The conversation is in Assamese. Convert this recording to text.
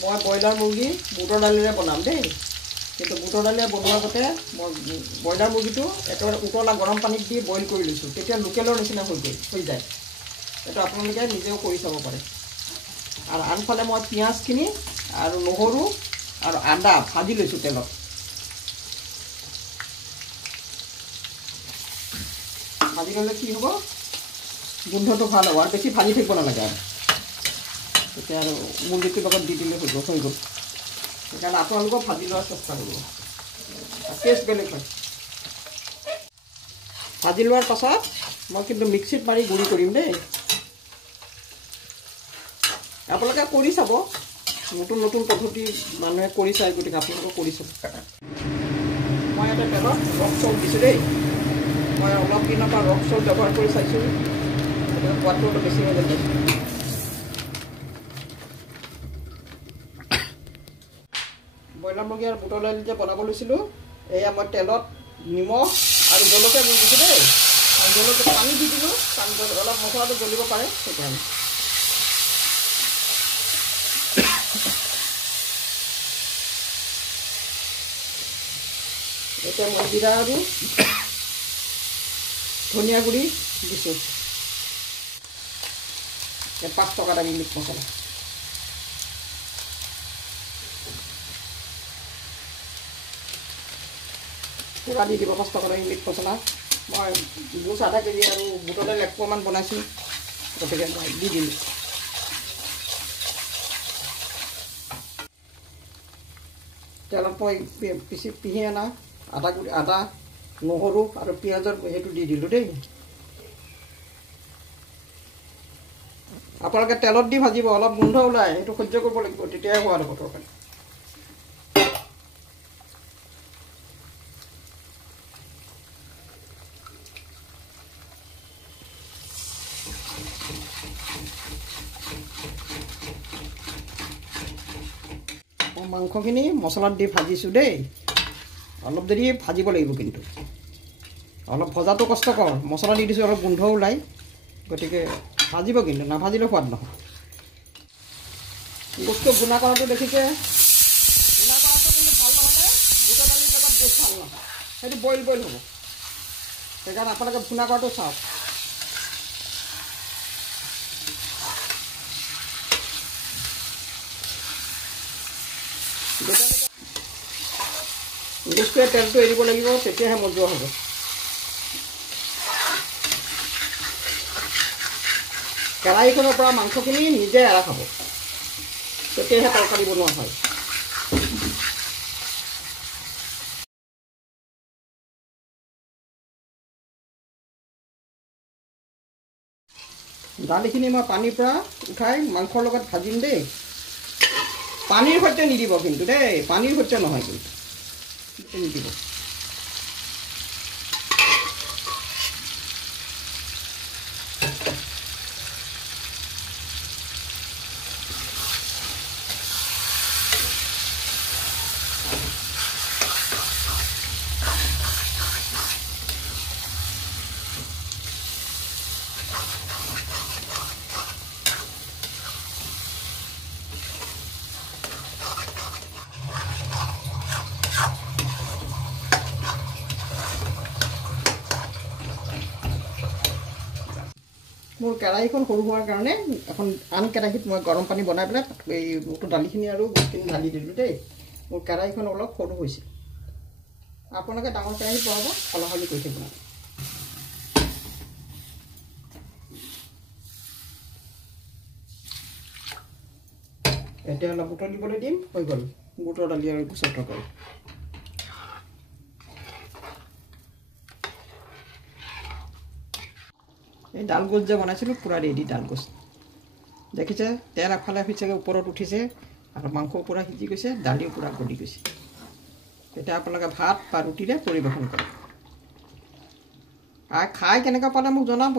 মই ব্ৰইলাৰ মুৰ্গী বুটৰ দালিৰে বনাম দেই। কিন্তু বুটৰ দালিৰে বনোৱাৰ আগতে মই ব্ৰইলাৰ মুৰ্গীটো একেবাৰে উতলা গৰম পানীত দি বইল কৰি লৈছোঁ, তেতিয়া লোকেলৰ নিচিনা হৈ যায়। এইটো আপোনালোকে নিজেও কৰি চাব পাৰে। আৰু আনফালে মই পিঁয়াজখিনি আৰু নহৰু আৰু আদা ভাজি লৈছোঁ তেলত। ভাজি ল'লে কি হ'ব, গোন্ধটো ভাল হ'ব। আৰু বেছি ভাজি থাকিব নালাগে আৰু তেতিয়া আৰু মুৰ্গীটোৰ লগত দি দিলে হৈ গ'ল। সেইকাৰণে আপোনালোকেও ভাজি লোৱাৰ চেষ্টা কৰিব, টেষ্ট বেলেগ হয়। ভাজি লোৱাৰ পাছত মই কিন্তু মিক্সিত মাৰি গুড়ি কৰিম দেই। আপোনালোকে কৰি চাব, নতুন নতুন পদ্ধতি মানুহে কৰি চায়, গতিকে আপোনালোকে কৰি চাব। মই এটা তেলত ৰস চাউল দিছোঁ দেই। মই অলপ দিনৰ পৰা ৰস চাউল ব্যৱহাৰ কৰি চাইছোঁ, গতিকে সোৱাদটো অলপ বেছি হৈ গৈছে। ব্ৰইলাৰ মুৰ্গী আৰু বুটৰ দালি যে বনাব লৈছিলোঁ, এয়া মই তেলত নিমখ আৰু জলকীয়া গুড়ি দিছোঁ দেই। আৰু জলকীয়া পানী দি দিলোঁ, কাৰণ অলপ মছলাটো জ্বলিব পাৰে সেইকাৰণে। এতিয়া মই জিৰা আৰু ধনিয়া গুড়ি দিছোঁ, 5 টকা দামী মিট মছলা। পুৰা দি দিব 5 টকা দামী মিট মছলা। মই গোছ আধা কেজি আৰু বুটৰ দালি 1 পোৱামান বনাইছোঁ, গতিকে মই দি দিলোঁ। তেলত মই পিহি অনা আদা নহৰু আৰু পিঁয়াজৰ সেইটো দি দিলোঁ দেই। আপোনালোকে তেলত দি ভাজিব, অলপ গোন্ধ ওলায়, সেইটো সহ্য কৰিব লাগিব, তেতিয়াহে সোৱাদ হ'ব তৰকাৰী। মাংসখিনি মছলাত দি ভাজিছোঁ দেই। অলপ দেৰি ভাজিব লাগিব, কিন্তু অলপ ভজাটো কষ্টকৰ। মছলা দি দিছোঁ, অলপ গোন্ধ ওলায়, গতিকে ভাজিব, কিন্তু নাভাজিলেও সোৱাদ নহয়। গোচটো ভুনা কৰাটো দেখিছে, ভুনা কৰাটো কিন্তু ভাল নহ'লে বুটৰ দালিৰ লগত গোচ ভাল নহয়, সেইটো বইল হ'ব। সেইকাৰণে আপোনালোকে ভুনা কৰাটো চাওক। গোচটোৱে তেলটো এৰিব লাগিব, তেতিয়াহে মজুৱা হ'ব। কেৰাহীখনৰ পৰা মাংসখিনি নিজে এৰা খাব, তেতিয়াহে তৰকাৰী বনোৱা হয়। দালিখিনি মই পানীৰ পৰা উঠাই মাংসৰ লগত ভাজিম দেই। পানীৰ সৈতে নিদিব কিন্তু দেই, পানীৰ সৈতে নহয় কিন্তু নিদিব। মোৰ কেৰাহীখন সৰু হোৱাৰ কাৰণে এখন আন কেৰাহীত মই গৰম পানী বনাই পেলাই এই বুটৰ দালিখিনি আৰু গোটখিনি ঢালি দিলোঁ দেই। মোৰ কেৰাহীখন অলপ সৰু হৈছে, আপোনালোকে ডাঙৰ কেৰাহীত বহাব, সলসলি কৰি থাকিব লাগে। এতিয়া অলপ বুটৰ দিবলৈ দিম, হৈ গ'ল বুটৰ দালি আৰু গোচৰ তৰকাৰী। এই ডালগোচ যে বনাইছিলোঁ, পূৰা ৰেডি ডালগোচ। দেখিছে তেল আগফালে চাগে ওপৰত উঠিছে, আৰু মাংস পূৰা সিজি গৈছে, দালিও পূৰা গলি গৈছে। এতিয়া আপোনালোকে ভাত বা ৰুটিৰে পৰিৱেশন কৰে। খাই কেনেকুৱা পালে মোক জনাব।